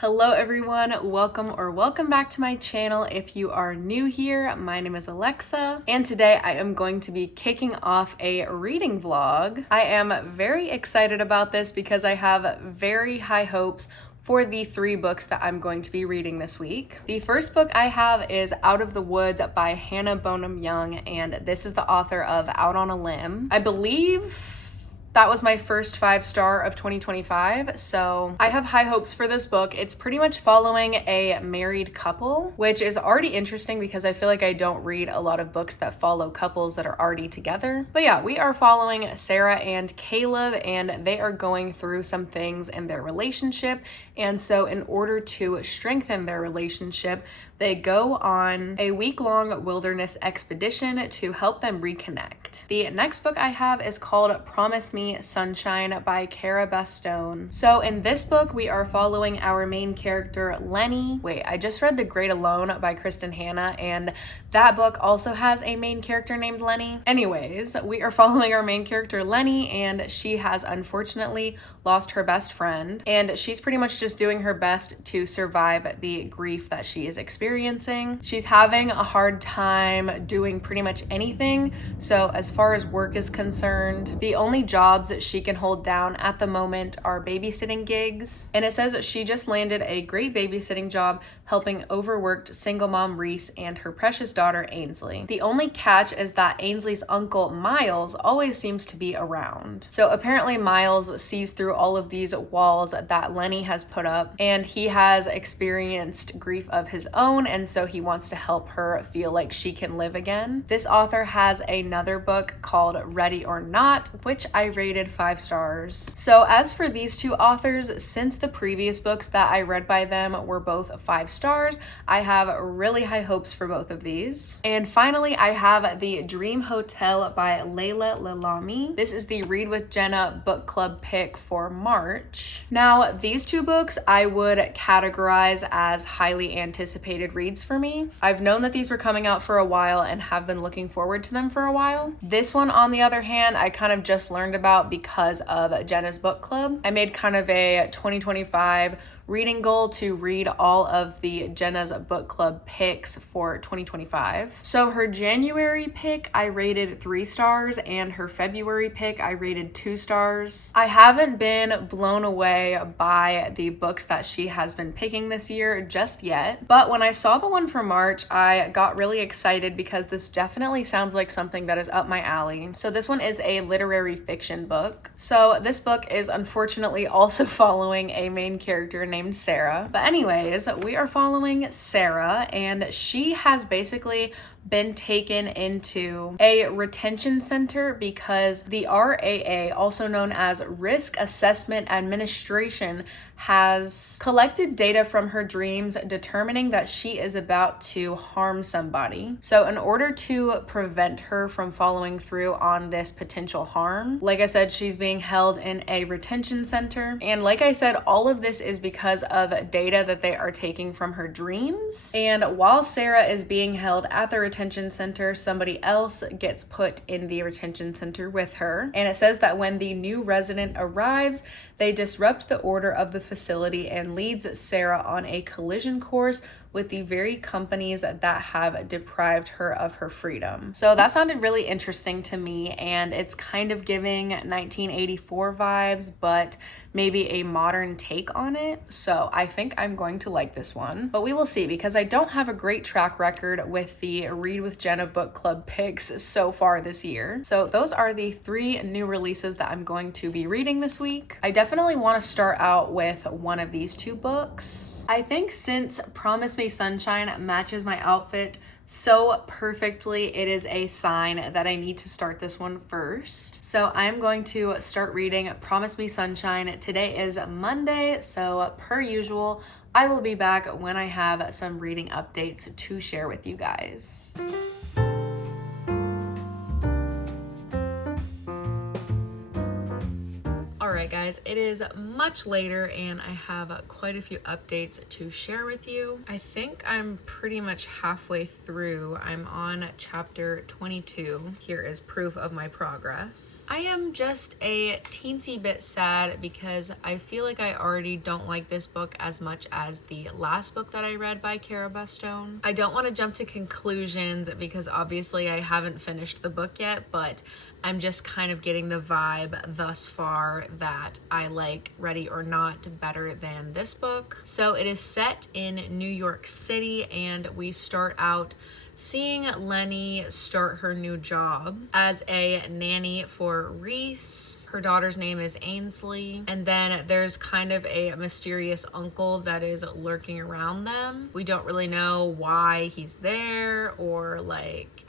Hello everyone, welcome back to my channel. If you are new here, my name is Alexa, and today I am going to be kicking off a reading vlog. I am very excited about this because I have very high hopes for the 3 books that I'm going to be reading this week. The first book I have is Out of the Woods by Hannah Bonam-Young, and this is the author of Out on a Limb. I believe that was my first 5-star of 2025, so I have high hopes for this book. It's pretty much following a married couple, which is already interesting because I feel like I don't read a lot of books that follow couples that are already together. But yeah, we are following Sarah and Caleb, and they are going through some things in their relationship. And so in order to strengthen their relationship, they go on a week-long wilderness expedition to help them reconnect. The next book I have is called Promise Me Sunshine by Cara Bastone. So in this book, we are following our main character, Lenny. Wait, I just read The Great Alone by Kristen Hanna, and that book also has a main character named Lenny. Anyways, we are following our main character, Lenny, and she has unfortunately lost her best friend, and she's pretty much just doing her best to survive the grief that she is experiencing. She's having a hard time doing pretty much anything. So as far as work is concerned, the only jobs that she can hold down at the moment are babysitting gigs. And it says that she just landed a great babysitting job helping overworked single mom Reese and her precious daughter Ainsley. The only catch is that Ainsley's uncle Miles always seems to be around. So apparently Miles sees through all of these walls that Lenny has put up, and he has experienced grief of his own, and so he wants to help her feel like she can live again. This author has another book called Ready or Not, which I rated 5 stars. So as for these 2 authors, since the previous books that I read by them were both 5 stars, I have really high hopes for both of these. And finally, I have The Dream Hotel by Laila Lalami. This is the Read with Jenna book club pick for March. Now, these 2 books I would categorize as highly anticipated reads for me. I've known that these were coming out for a while and have been looking forward to them for a while. This one, on the other hand, I kind of just learned about because of Jenna's book club. I made kind of a 2025 reading goal to read all of the Jenna's book club picks for 2025. So her January pick I rated 3 stars, and her February pick I rated 2 stars. I haven't been blown away by the books that she has been picking this year just yet, but when I saw the one for March, I got really excited because this definitely sounds like something that is up my alley. So this one is a literary fiction book. So this book is unfortunately also following a main character named Sarah. But anyways, we are following Sarah, and she has basically been taken into a retention center because the RAA, also known as Risk Assessment Administration, has collected data from her dreams determining that she is about to harm somebody. So in order to prevent her from following through on this potential harm, like I said, she's being held in a retention center. And like I said, all of this is because of data that they are taking from her dreams. And while Sarah is being held at the retention center, somebody else gets put in the retention center with her. And it says that when the new resident arrives, they disrupt the order of the facility and leads Sarah on a collision course with the very companies that have deprived her of her freedom. So that sounded really interesting to me, and it's kind of giving 1984 vibes, but maybe a modern take on it. So I think I'm going to like this one, but we will see because I don't have a great track record with the Read with Jenna book club picks so far this year. So those are the 3 new releases that I'm going to be reading this week. I definitely want to start out with one of these 2 books. I think since Promise Me Sunshine matches my outfit so perfectly, it is a sign that I need to start this one first. So I'm going to start reading Promise Me Sunshine. Today is Monday, so per usual, I will be back when I have some reading updates to share with you guys. Alright guys, guys, it is much later and I have quite a few updates to share with you. I think I'm pretty much halfway through. I'm on chapter 22. Here is proof of my progress. I am just a teensy bit sad because I feel like I already don't like this book as much as the last book that I read by Cara Bastone. I don't want to jump to conclusions because obviously I haven't finished the book yet, but I'm just kind of getting the vibe thus far that I like Ready or Not better than this book. So it is set in New York City and we start out seeing Lenny start her new job as a nanny for Reese. Her daughter's name is Ainsley. And then there's kind of a mysterious uncle that is lurking around them. We don't really know why he's there or like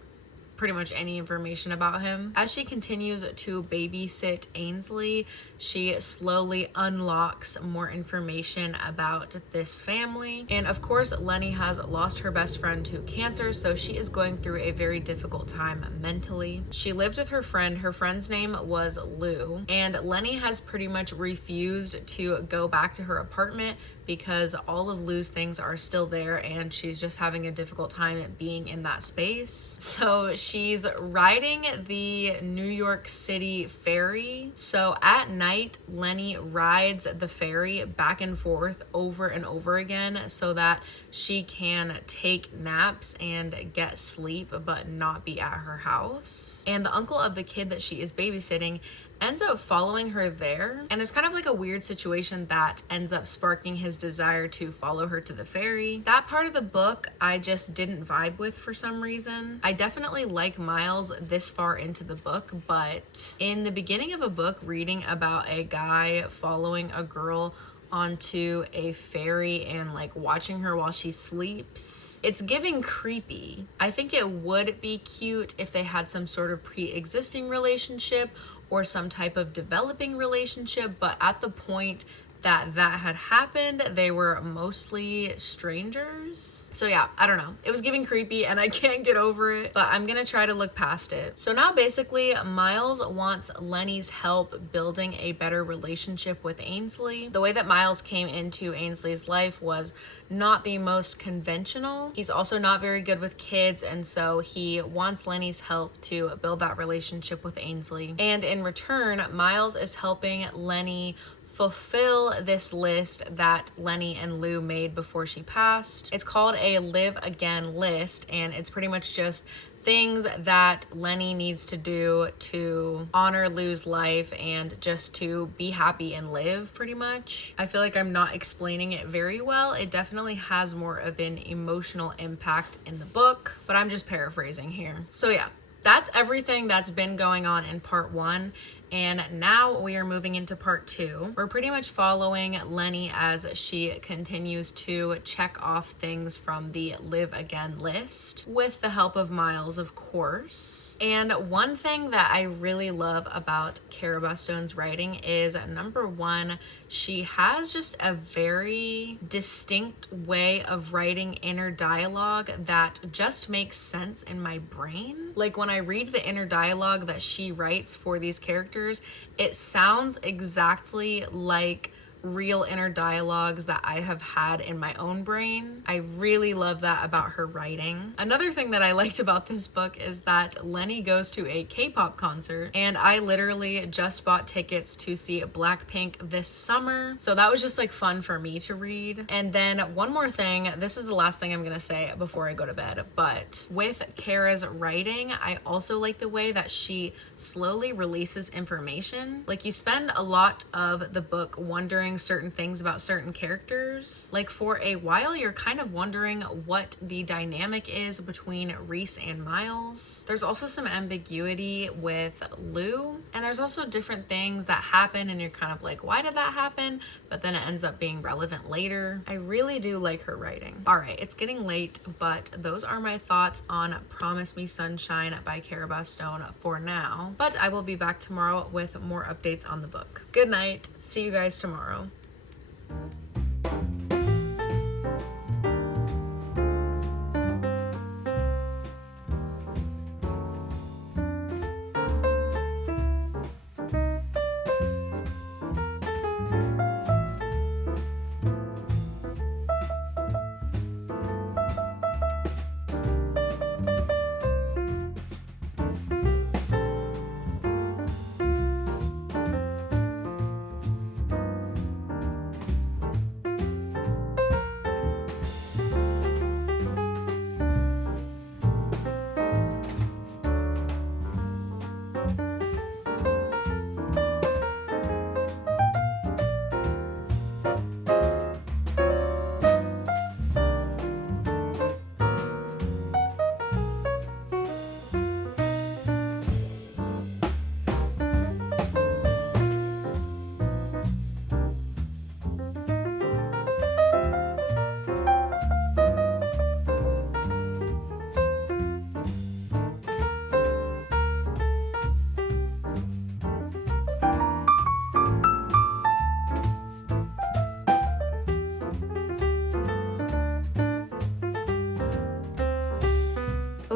pretty much any information about him. As she continues to babysit Ainsley, she slowly unlocks more information about this family. And of course, Lenny has lost her best friend to cancer, so she is going through a very difficult time mentally. She lived with her friend. Her friend's name was Lou, and Lenny has pretty much refused to go back to her apartment because all of Lou's things are still there and she's just having a difficult time being in that space. So she's riding the New York City ferry. So at night, Lenny rides the ferry back and forth over and over again so that she can take naps and get sleep but not be at her house. And the uncle of the kid that she is babysitting ends up following her there, and there's kind of like a weird situation that ends up sparking his desire to follow her to the ferry. That part of the book I just didn't vibe with for some reason. I definitely like Miles this far into the book, but in the beginning of a book reading about a guy following a girl onto a ferry and like watching her while she sleeps, it's giving creepy. I think it would be cute if they had some sort of pre-existing relationship or some type of developing relationship, but at the point that had happened, they were mostly strangers. So yeah, I don't know. It was giving creepy and I can't get over it, but I'm gonna try to look past it. So now basically Miles wants Lenny's help building a better relationship with Ainsley. The way that Miles came into Ainsley's life was not the most conventional. He's also not very good with kids, and so he wants Lenny's help to build that relationship with Ainsley. And in return, Miles is helping Lenny fulfill this list that Lenny and Lou made before she passed. It's called a Live Again list, and it's pretty much just things that Lenny needs to do to honor Lou's life and just to be happy and live, pretty much. I feel like I'm not explaining it very well. It definitely has more of an emotional impact in the book, but I'm just paraphrasing here. So yeah, that's everything that's been going on in part 1. And now we are moving into part 2. We're pretty much following Lenny as she continues to check off things from the Live Again list with the help of Miles, of course. And one thing that I really love about Cara Bastone's writing is, number one, she has just a very distinct way of writing inner dialogue that just makes sense in my brain. Like when I read the inner dialogue that she writes for these characters, it sounds exactly like real inner dialogues that I have had in my own brain. I really love that about her writing. Another thing that I liked about this book is that Lenny goes to a K-pop concert, and I literally just bought tickets to see Blackpink this summer, so that was just like fun for me to read. And then one more thing, this is the last thing I'm gonna say before I go to bed, but with Cara's writing, I also like the way that she slowly releases information. Like, you spend a lot of the book wondering certain things about certain characters. Like, for a while you're kind of wondering what the dynamic is between Reese and Miles. There's also some ambiguity with Lou, and there's also different things that happen and you're kind of like, why did that happen? But then it ends up being relevant later. I really do like her writing. All right, it's getting late, but those are my thoughts on Promise Me Sunshine by Cara Bastone for now. But I will be back tomorrow with more updates on the book. Good night. See you guys tomorrow.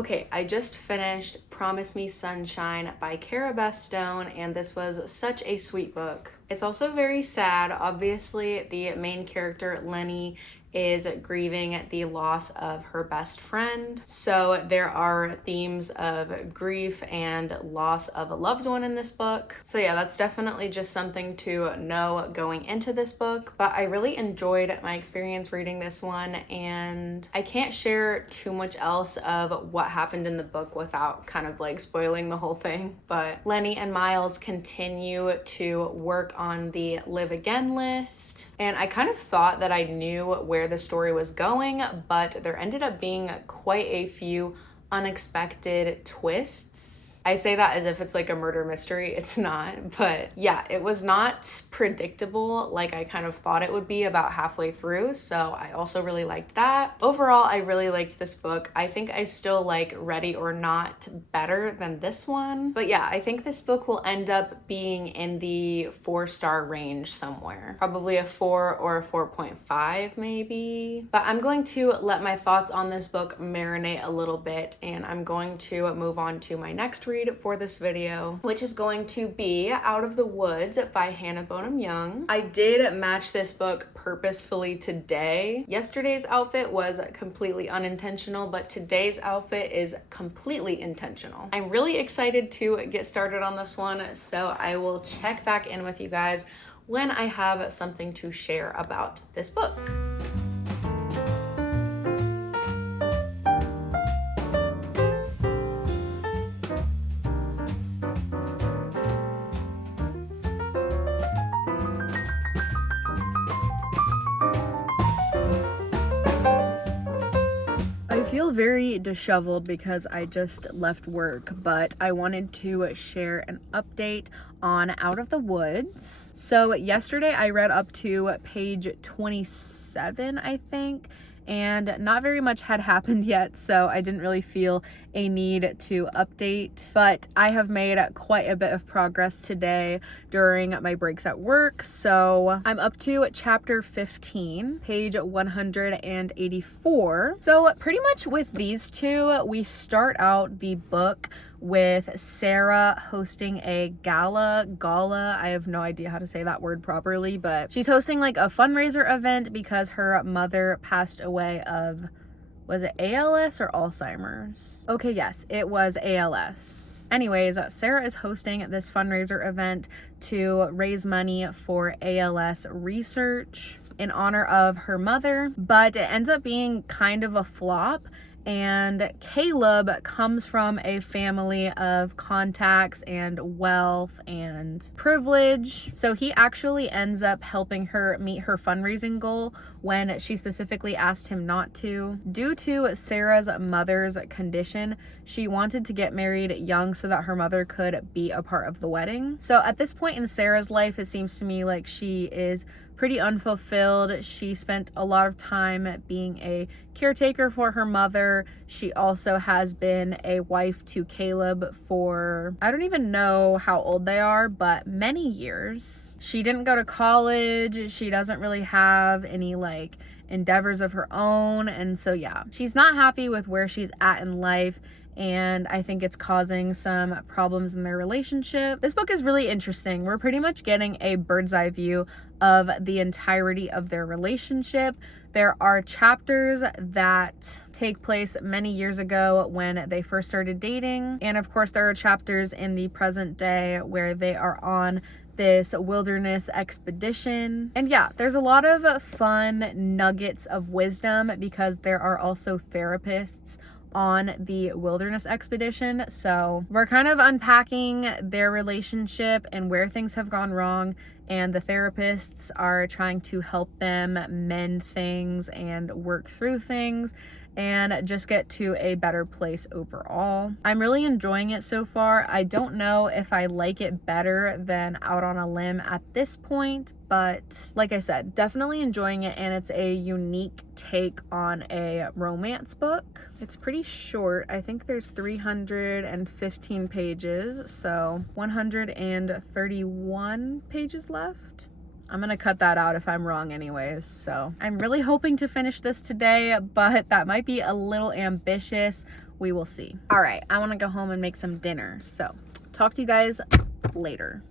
Okay, I just finished Promise Me Sunshine by Cara Bastone, and this was such a sweet book. It's also very sad. Obviously, the main character, Lenny, is grieving the loss of her best friend. So there are themes of grief and loss of a loved one in this book. So yeah, that's definitely just something to know going into this book. But I really enjoyed my experience reading this one, and I can't share too much else of what happened in the book without kind of like spoiling the whole thing. But Lenny and Miles continue to work on the Live Again list, and I kind of thought that I knew where the story was going, but there ended up being quite a few unexpected twists. I say that as if it's like a murder mystery. It's not, but yeah, it was not predictable like I kind of thought it would be about halfway through, so I also really liked that. Overall, I really liked this book. I think I still like Ready or Not better than this one, but yeah, I think this book will end up being in the 4-star range somewhere. Probably a 4 or a 4.5 maybe. But I'm going to let my thoughts on this book marinate a little bit, and I'm going to move on to my next read for this video, which is going to be Out of the Woods by Hannah Bonam-Young. I did match this book purposefully today. Yesterday's outfit was completely unintentional, but today's outfit is completely intentional. I'm really excited to get started on this one, so I will check back in with you guys when I have something to share about this book. I feel very disheveled because I just left work, but I wanted to share an update on Out of the Woods. So yesterday I read up to page 27, I think, and not very much had happened yet, so I didn't really feel a need to update, but I have made quite a bit of progress today during my breaks at work. So I'm up to chapter 15, page 184. So pretty much with these two, we start out the book with Sarah hosting a gala. I have no idea how to say that word properly, but she's hosting like a fundraiser event because her mother passed away of, was it ALS or Alzheimer's? Okay, yes, it was ALS. Anyways, Sarah is hosting this fundraiser event to raise money for ALS research in honor of her mother, but it ends up being kind of a flop. And Caleb comes from a family of contacts and wealth and privilege. So he actually ends up helping her meet her fundraising goal when she specifically asked him not to. Due to Sarah's mother's condition, she wanted to get married young so that her mother could be a part of the wedding. So at this point in Sarah's life, it seems to me like she is pretty unfulfilled. She spent a lot of time being a caretaker for her mother. She also has been a wife to Caleb for, I don't even know how old they are, but many years. She didn't go to college. She doesn't really have any like endeavors of her own. And so yeah, she's not happy with where she's at in life, and I think it's causing some problems in their relationship. This book is really interesting. We're pretty much getting a bird's eye view of the entirety of their relationship. There are chapters that take place many years ago when they first started dating, and of course there are chapters in the present day where they are on this wilderness expedition. And yeah, there's a lot of fun nuggets of wisdom because there are also therapists on the wilderness expedition. So we're kind of unpacking their relationship and where things have gone wrong, and the therapists are trying to help them mend things and work through things and just get to a better place overall. I'm really enjoying it so far. I don't know if I like it better than Out on a Limb at this point, but like I said, definitely enjoying it, and it's a unique take on a romance book. It's pretty short. I think there's 315 pages, so 131 pages left. I'm gonna cut that out if I'm wrong anyways. So I'm really hoping to finish this today, but that might be a little ambitious we will see. All right, I want to go home and make some dinner. So talk to you guys later.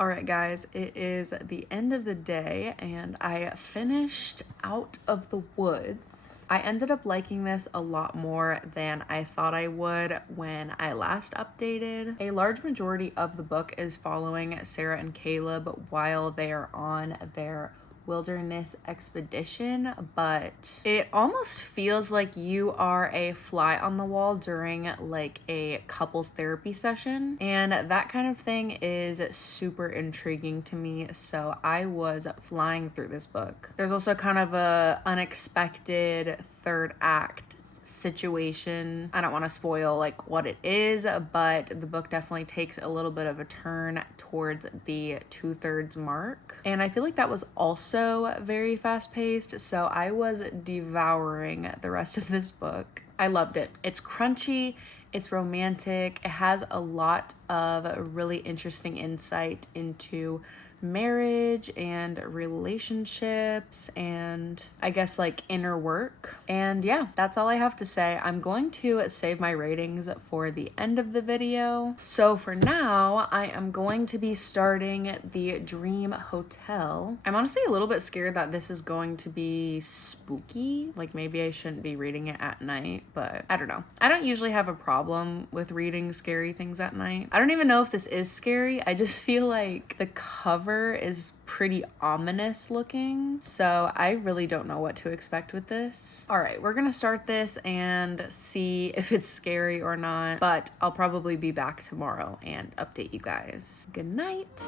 All right, guys, it is the end of the day and I finished Out of the Woods. I ended up liking this a lot more than I thought I would when I last updated. A large majority of the book is following Sarah and Caleb while they are on their wilderness expedition, but it almost feels like you are a fly on the wall during like a couples therapy session, and that kind of thing is super intriguing to me, so I was flying through this book. There's also kind of a unexpected third act situation. I don't want to spoil like what it is, but the book definitely takes a little bit of a turn towards the 2/3 mark, and I feel like that was also very fast paced, so I was devouring the rest of this book. I loved it. It's crunchy, it's romantic, it has a lot of really interesting insight into marriage and relationships and I guess like inner work. And yeah, that's all I have to say. I'm going to save my ratings for the end of the video. So for now, I am going to be starting the Dream Hotel. I'm honestly a little bit scared that this is going to be spooky. Like maybe I shouldn't be reading it at night, but I don't know. I don't usually have a problem with reading scary things at night. I don't even know if this is scary. I just feel like the cover is pretty ominous looking, so I really don't know what to expect with this. All right, we're gonna start this and see if it's scary or not, but I'll probably be back tomorrow and update you guys. Good night.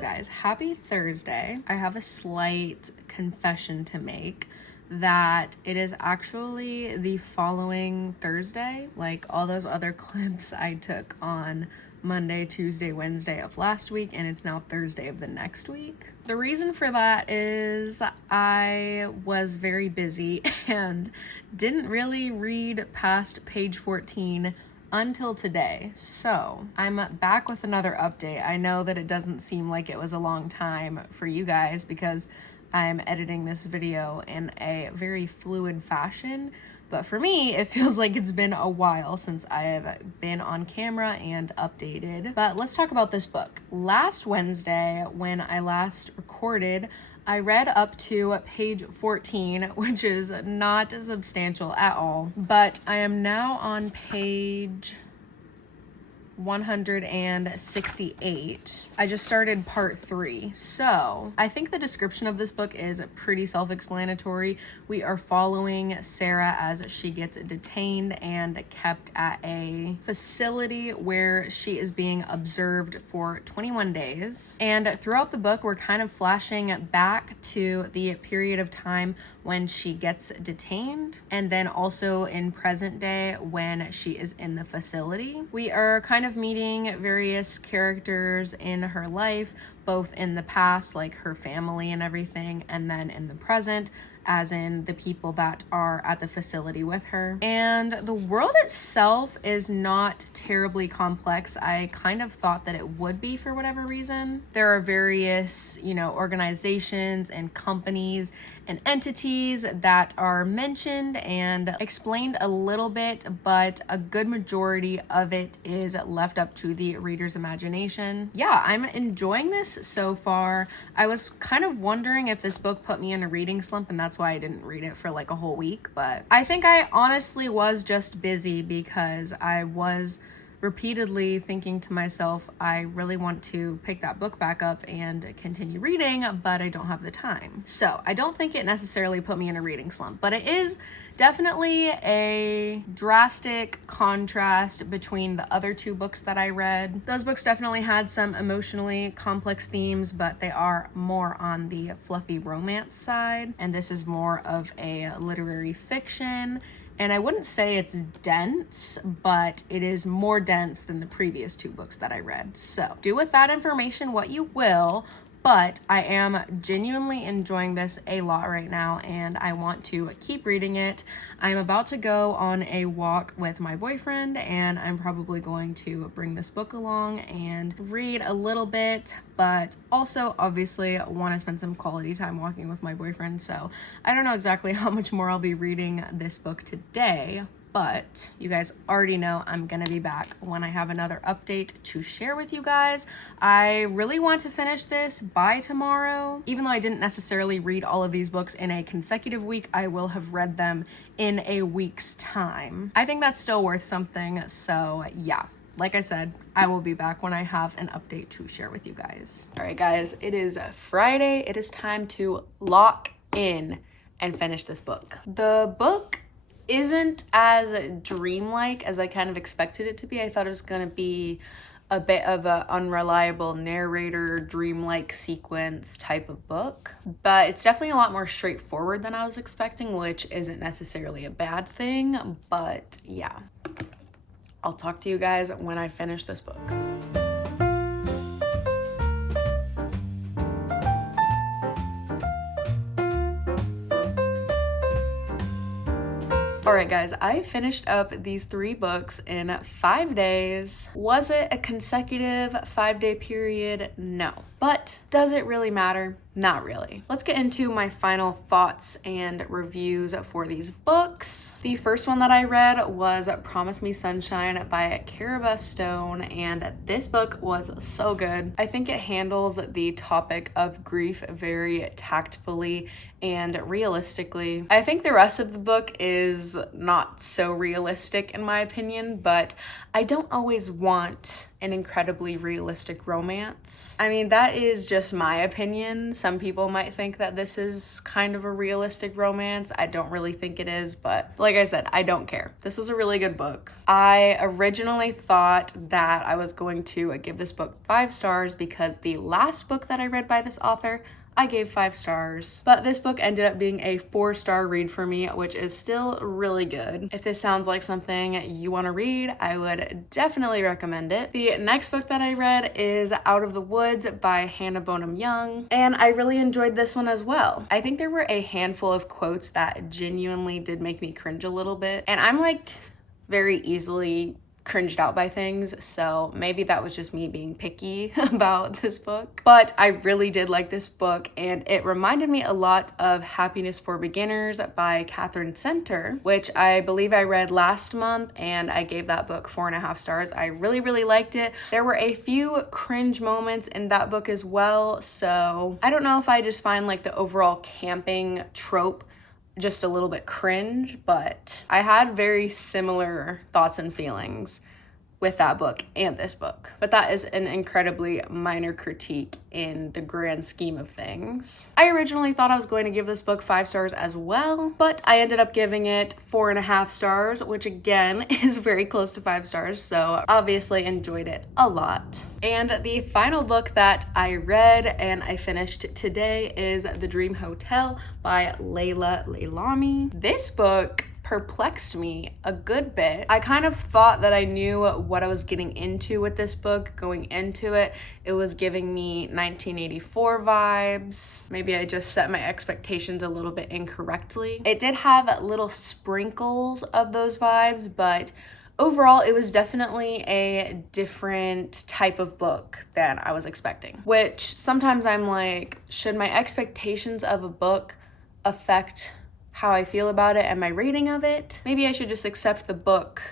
Guys, happy Thursday. I have a slight confession to make that it is actually the following Thursday, like all those other clips I took on Monday, Tuesday, Wednesday of last week, and it's now Thursday of the next week. The reason for that is I was very busy and didn't really read past page 14 until today. So I'm back with another update. I know that it doesn't seem like it was a long time for you guys because I'm editing this video in a very fluid fashion, but for me it feels like it's been a while since I have been on camera and updated. But let's talk about this book. Last Wednesday when I last recorded, I read up to page 14, which is not substantial at all, but I am now on page 168. I just started part 3. So I think the description of this book is pretty self-explanatory. We are following Sarah as she gets detained and kept at a facility where she is being observed for 21 days. And throughout the book, we're kind of flashing back to the period of time when she gets detained, and then also in present day when she is in the facility. We are kind of meeting various characters in her life, both in the past, like her family and everything, and then in the present, as in the people that are at the facility with her. And the world itself is not terribly complex. I kind of thought that it would be for whatever reason. There are various, organizations and companies and entities that are mentioned and explained a little bit, but a good majority of it is left up to the reader's imagination. Yeah, I'm enjoying this so far. I was kind of wondering if this book put me in a reading slump, and that's why I didn't read it for like a whole week, but I think I honestly was just busy because I was repeatedly thinking to myself, I really want to pick that book back up and continue reading, but I don't have the time. So I don't think it necessarily put me in a reading slump, but it is definitely a drastic contrast between the other 2 books that I read. Those books definitely had some emotionally complex themes, but they are more on the fluffy romance side, and this is more of a literary fiction. And I wouldn't say it's dense, but it is more dense than the previous 2 books that I read. So do with that information what you will, but I am genuinely enjoying this a lot right now and I want to keep reading it. I'm about to go on a walk with my boyfriend and I'm probably going to bring this book along and read a little bit, but also obviously want to spend some quality time walking with my boyfriend. So I don't know exactly how much more I'll be reading this book today, but you guys already know I'm gonna be back when I have another update to share with you guys. I really want to finish this by tomorrow. Even though I didn't necessarily read all of these books in a consecutive week, I will have read them in a week's time. I think that's still worth something, so yeah. Like I said, I will be back when I have an update to share with you guys. All right, guys, it is Friday. It is time to lock in and finish this book. The book isn't as dreamlike as I kind of expected it to be. I thought it was gonna be a bit of an unreliable narrator, dreamlike sequence type of book, but it's definitely a lot more straightforward than I was expecting, which isn't necessarily a bad thing, but yeah. I'll talk to you guys when I finish this book. Alright guys, I finished up these 3 books in 5 days. Was it a consecutive 5-day period? No. But does it really matter? Not really. Let's get into my final thoughts and reviews for these books. The first one that I read was Promise Me Sunshine by Cara Bastone, and this book was so good. I think it handles the topic of grief very tactfully and realistically. I think the rest of the book is not so realistic in my opinion, but I don't always want an incredibly realistic romance. I mean, that is just my opinion. Some people might think that this is kind of a realistic romance. I don't really think it is, but like I said, I don't care. This was a really good book. I originally thought that I was going to give this book 5 stars because the last book that I read by this author, I gave 5 stars, but this book ended up being a 4-star read for me, which is still really good. If this sounds like something you want to read, I would definitely recommend it. The next book that I read is Out of the Woods by Bonam-Young, and I really enjoyed this one as well. I think there were a handful of quotes that genuinely did make me cringe a little bit, and I'm like very easily cringed out by things, so maybe that was just me being picky about this book. But I really did like this book, and it reminded me a lot of Happiness for Beginners by Catherine Center, which I believe I read last month, and I gave that book 4.5 stars. I really liked it. There were a few cringe moments in that book as well, so I don't know if I just find like the overall camping trope just a little bit cringe, but I had very similar thoughts and feelings with that book and this book. But that is an incredibly minor critique in the grand scheme of things. I originally thought I was going to give this book 5 stars as well, but I ended up giving it 4.5 stars, which again is very close to 5 stars, so obviously enjoyed it a lot. And the final book that I read and I finished today is The Dream Hotel by Lalami. This book perplexed me a good bit. I kind of thought that I knew what I was getting into with this book going into it. It was giving me 1984 vibes. Maybe I just set my expectations a little bit incorrectly. It did have little sprinkles of those vibes, but overall, it was definitely a different type of book than I was expecting, which sometimes I'm like, should my expectations of a book affect how I feel about it and my rating of it? Maybe I should just accept the book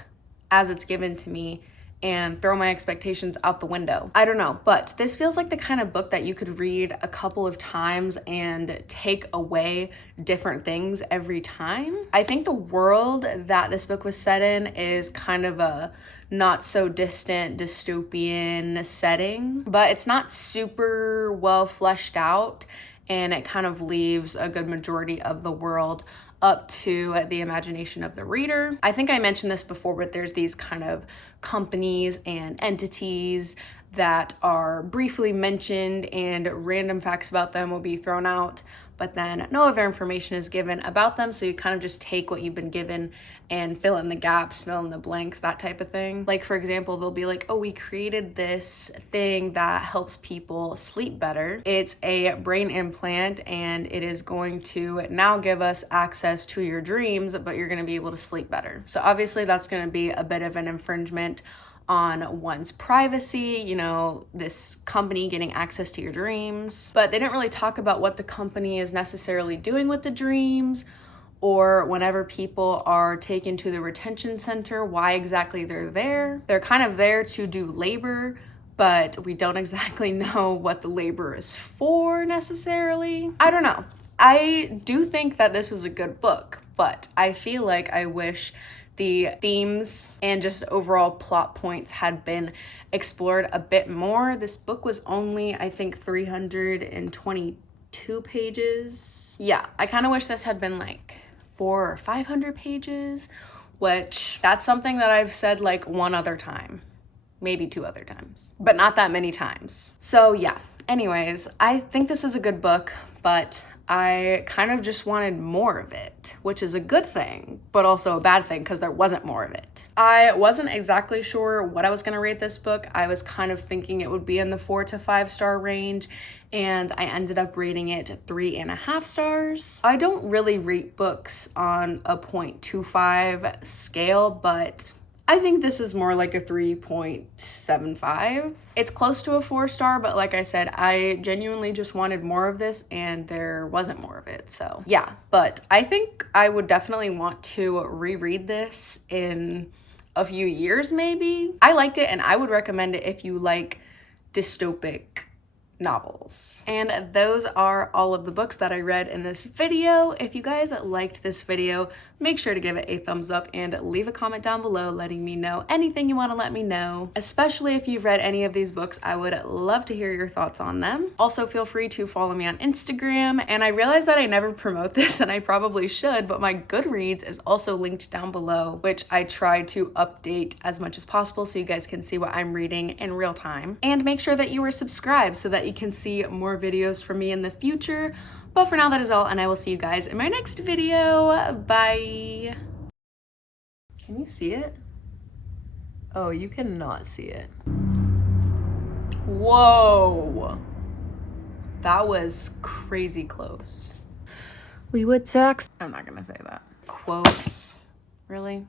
as it's given to me and throw my expectations out the window. I don't know, but this feels like the kind of book that you could read a couple of times and take away different things every time. I think the world that this book was set in is kind of a not so distant dystopian setting, but it's not super well fleshed out, and it kind of leaves a good majority of the world up to the imagination of the reader. I think I mentioned this before, but there's these kind of companies and entities that are briefly mentioned and random facts about them will be thrown out, but then no other information is given about them. So you kind of just take what you've been given and fill in the gaps, fill in the blanks, that type of thing. Like, for example, they'll be like, oh, we created this thing that helps people sleep better. It's a brain implant and it is going to now give us access to your dreams, but you're going to be able to sleep better. So obviously that's going to be a bit of an infringement on one's privacy, you know, this company getting access to your dreams. But they didn't really talk about what the company is necessarily doing with the dreams, or whenever people are taken to the retention center, why exactly they're there. They're kind of there to do labor, but we don't exactly know what the labor is for necessarily. I don't know. I do think that this was a good book, but I feel like I wish the themes and just overall plot points had been explored a bit more. This book was only, I think, 322 pages. Yeah, I kind of wish this had been like 400 or 500 pages, which that's something that I've said like one other time, maybe 2 other times, but not that many times. So yeah, anyways, I think this is a good book, but I kind of just wanted more of it, which is a good thing, but also a bad thing because there wasn't more of it. I wasn't exactly sure what I was going to rate this book. I was kind of thinking it would be in the 4 to 5 star range, and I ended up rating it 3.5 stars. I don't really rate books on a 0.25 scale, but I think this is more like a 3.75. It's close to a 4 star, but like I said, I genuinely just wanted more of this and there wasn't more of it. So yeah, but I think I would definitely want to reread this in a few years maybe. I liked it and I would recommend it if you like dystopic novels. And those are all of the books that I read in this video. If you guys liked this video, make sure to give it a thumbs up and leave a comment down below letting me know anything you want to let me know. Especially if you've read any of these books, I would love to hear your thoughts on them. Also, feel free to follow me on Instagram. And I realize that I never promote this and I probably should, but my Goodreads is also linked down below, which I try to update as much as possible so you guys can see what I'm reading in real time. And make sure that you are subscribed so that you can see more videos from me in the future. But for now, that is all, and I will see you guys in my next video. Bye. Can you see it? Oh, you cannot see it. Whoa. That was crazy close. We would text. I'm not gonna say that. Quotes. Really?